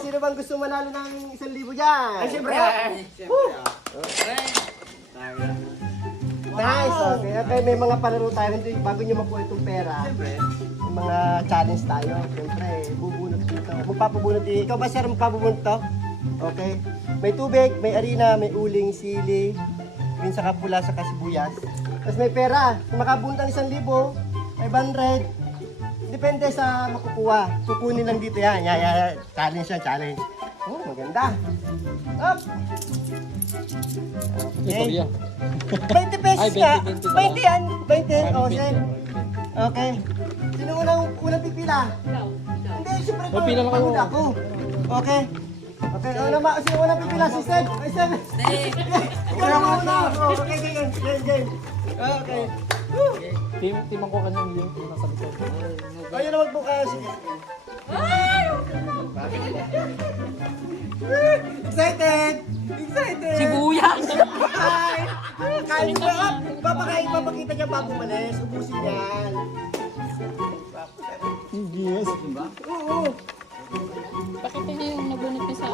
Sino bang gusto manalo ng 1,000 dyan? Ay, siyempre. Nice, okay. Okay, may mga palaro tayo. Hindi, bago nyo makuha itong pera. Siyempre. May mga challenge tayo. Siyempre, bubunot dito. Magpapabunot dito. Ikaw ba, sir, magpapabunot to? Okay. May tubig, may arena, may uling, sili, minsan kapula sa kasibuyas. Tapos may pera. Kung makabunot ng 1,000, 500. Depende sa makukuha. Kukunin lang dito yan. Challenge yan, challenge. Oh, maganda. Up! Okay. 20 pesos nga. 20 yan. 20. Oh, sir. Okay. Sino unang pipila? Hindi, siyempre ito. Pipila lang Pagod ako. ako. Okay. Okay, sino unang pipila? Si Seb. Ay, Seb. Ikaw na muna. Oh, okay, game. Okay. Timang ko kanya yung nasa likod. Ayun na magbukas. Excited! Excited! Sibuyas! Hi! Kain mo up! Papakita niya bago malis. Ubusin yan. Yes. Oo. Bakit hindi yung nabunot niya sa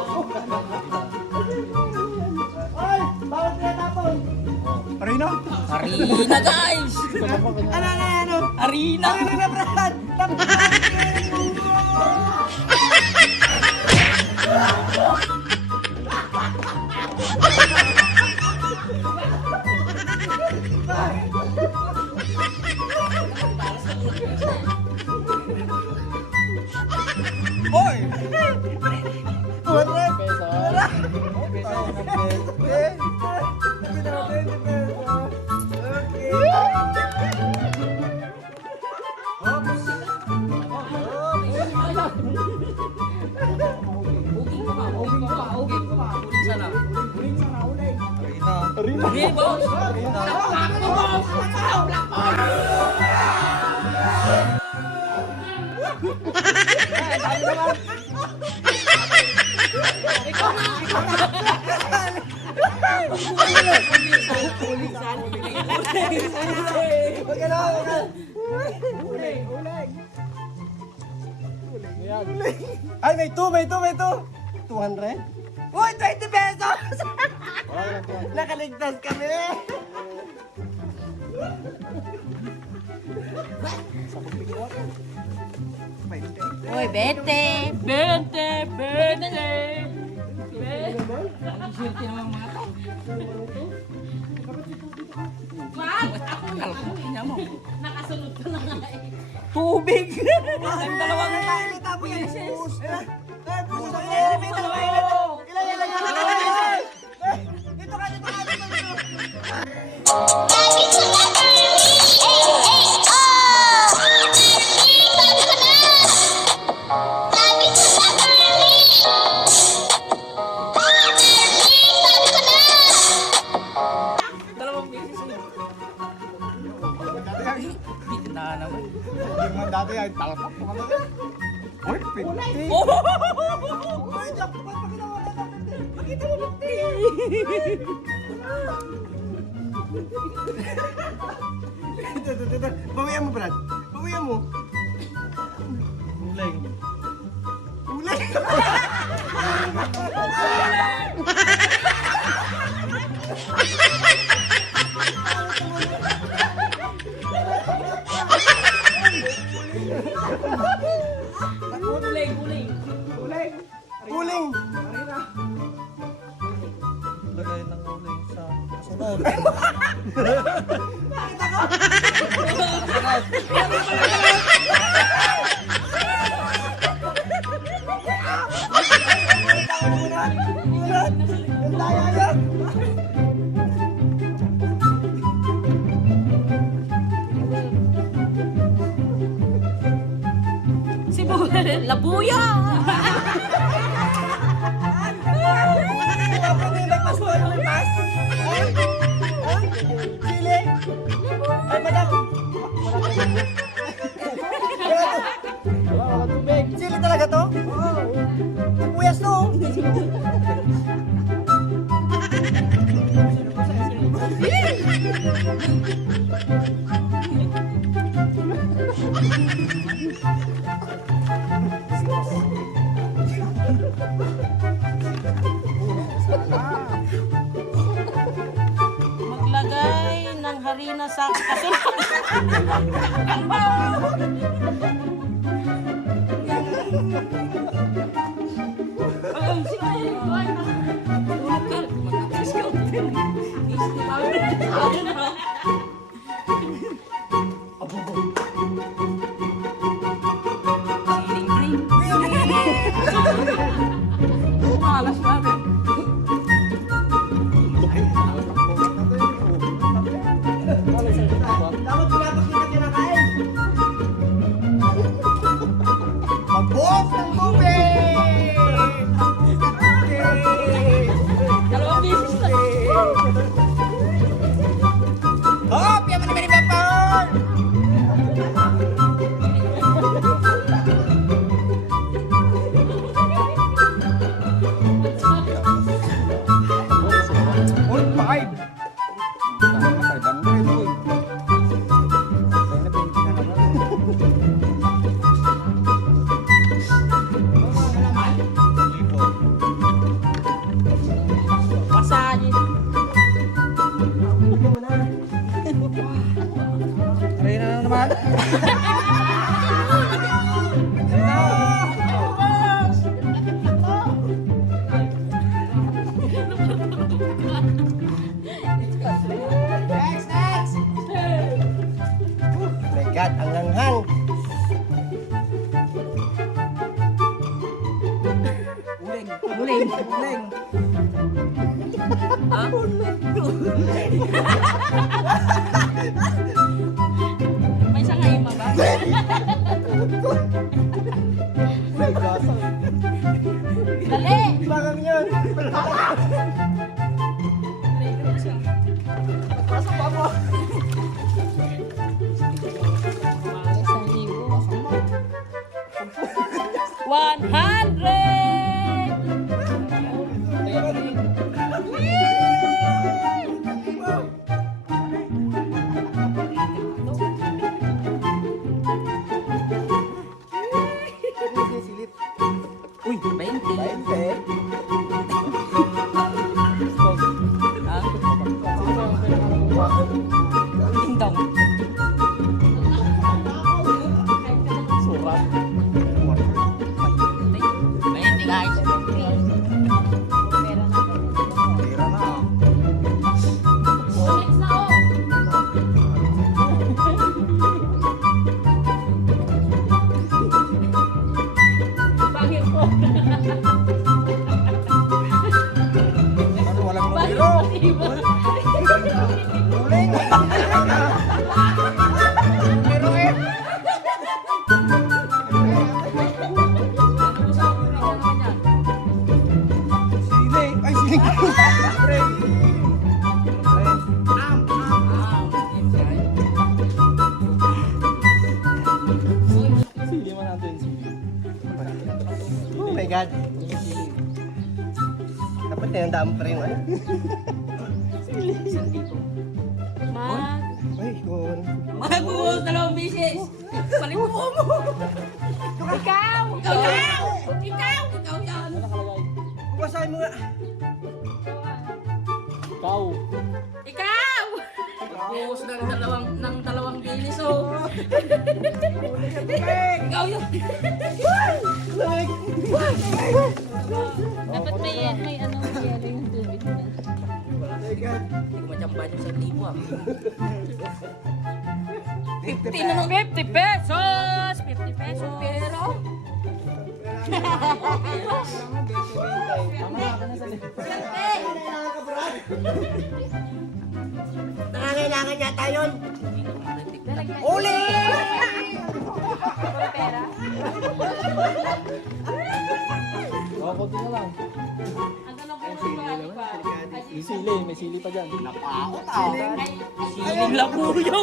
Ay! Bawal tinatapon! Arena? Arena, guys! Ano? Arena! Ano na, Brad? Hoy! 200! Peso. Uging ko ba? Uging sana. Arena. Hindi, boss! Takbo, boss! Ay, may 200? Uy, 20 pesos! Nakaligtas kami! Uy, bete! Bete! Bete! Ang swerte naman mga to. Wag! Ako na mo. Nakasunod ka na nga eh. Tubig! Ang dalawang Tabo yan, sis! dalawang beses eh. Dito na naman. Yung mga dati ay talapak mo kami. Hoy, 50. Uy, jackpot! Pakita mo natin! Ito. Bawian mo, Brad. Bawian mo. Uling. Ulit! Guling, guling. Uling! Lagay ng uling sa sunod. Ulat! Ang daya yan! Labuya! Sili! Ay, madam! Wala tubig. Sili talaga to? Oo. Puyas to. Malas natin. Dapat pinapakita kinakain. Mag-off ng tubig! Dalawang beses na. Hop! Yaman naman ni Bapon! Uy, 5! Pasahin. Ayun na naman. My God, ang hanghang. Uling. Uling. Ah? May sangayma ba? Dali! Bakang yun. One hundred! Silip. Uy, 20. 20. Ding-dong. Surat. 20 guys. Tira na. Pangit po. Ano, walang Pangit numero? po, diba? Uling! Numero eh! Siling! Ay, siling! Pre! Sili man natin. Oh my God. Dapat tinandaan mo pa rin yung ano. Ay, gawin. Magbuhos dalawang bisis. Palimuho mo. Ikaw! Ikaw! Ikaw! Ikaw yan! Ano nakalagay? Basahin mo nga. Ikaw. Ikaw! Magbuhos ng dalawang bilis oh. Ikaw yun. Dapat may ano, yelo yung tubig na. Hindi ko matsambahan yung 1,000 ah. 50 na ng 50 pesos! 50 pesos! Pero? Nangangailangan yata yun. Uli! Oh, konti na lang. Ang tanong ko ng bali pa. May sili, may sili pa dyan. Napaakot ah! Siling labuyo.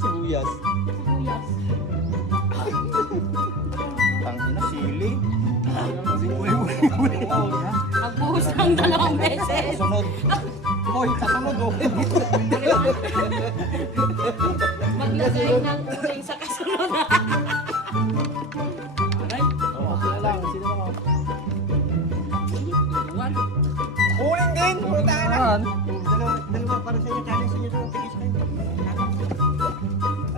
Sibuyas. Tangina, sili! Magbuhos ng dalawang Ilang beses. Sunod. Hoy, kasunod oh. Maglagay ng uling sa kasunod. Aray. Oh, sino lang, sino lang. One. Uling din. Puta na. Saan? Dalawa para sa inyo, challenge sa inyo to. Tigis kayo.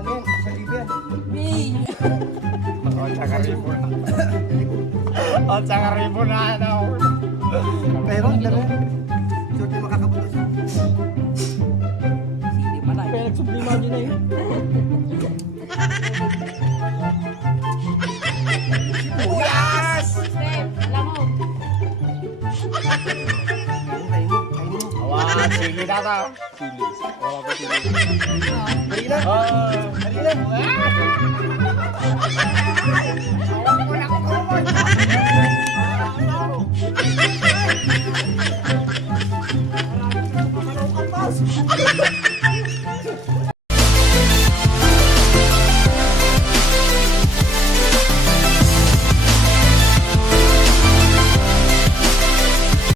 Ano yan? 1,000 yan. May. O, tsaka ribo na. O, tsaka ribo na ano. Pero, dalawa. Sorte makakapunta siya. Sili pala. Kaya nagsublima din na yun. Yes! Step, alam mo. Kainin mo. Kainin mo. Awan, sige na to. Sili. Wala ko sili. Dali na. Oh. Dali na. Awan ko na ko.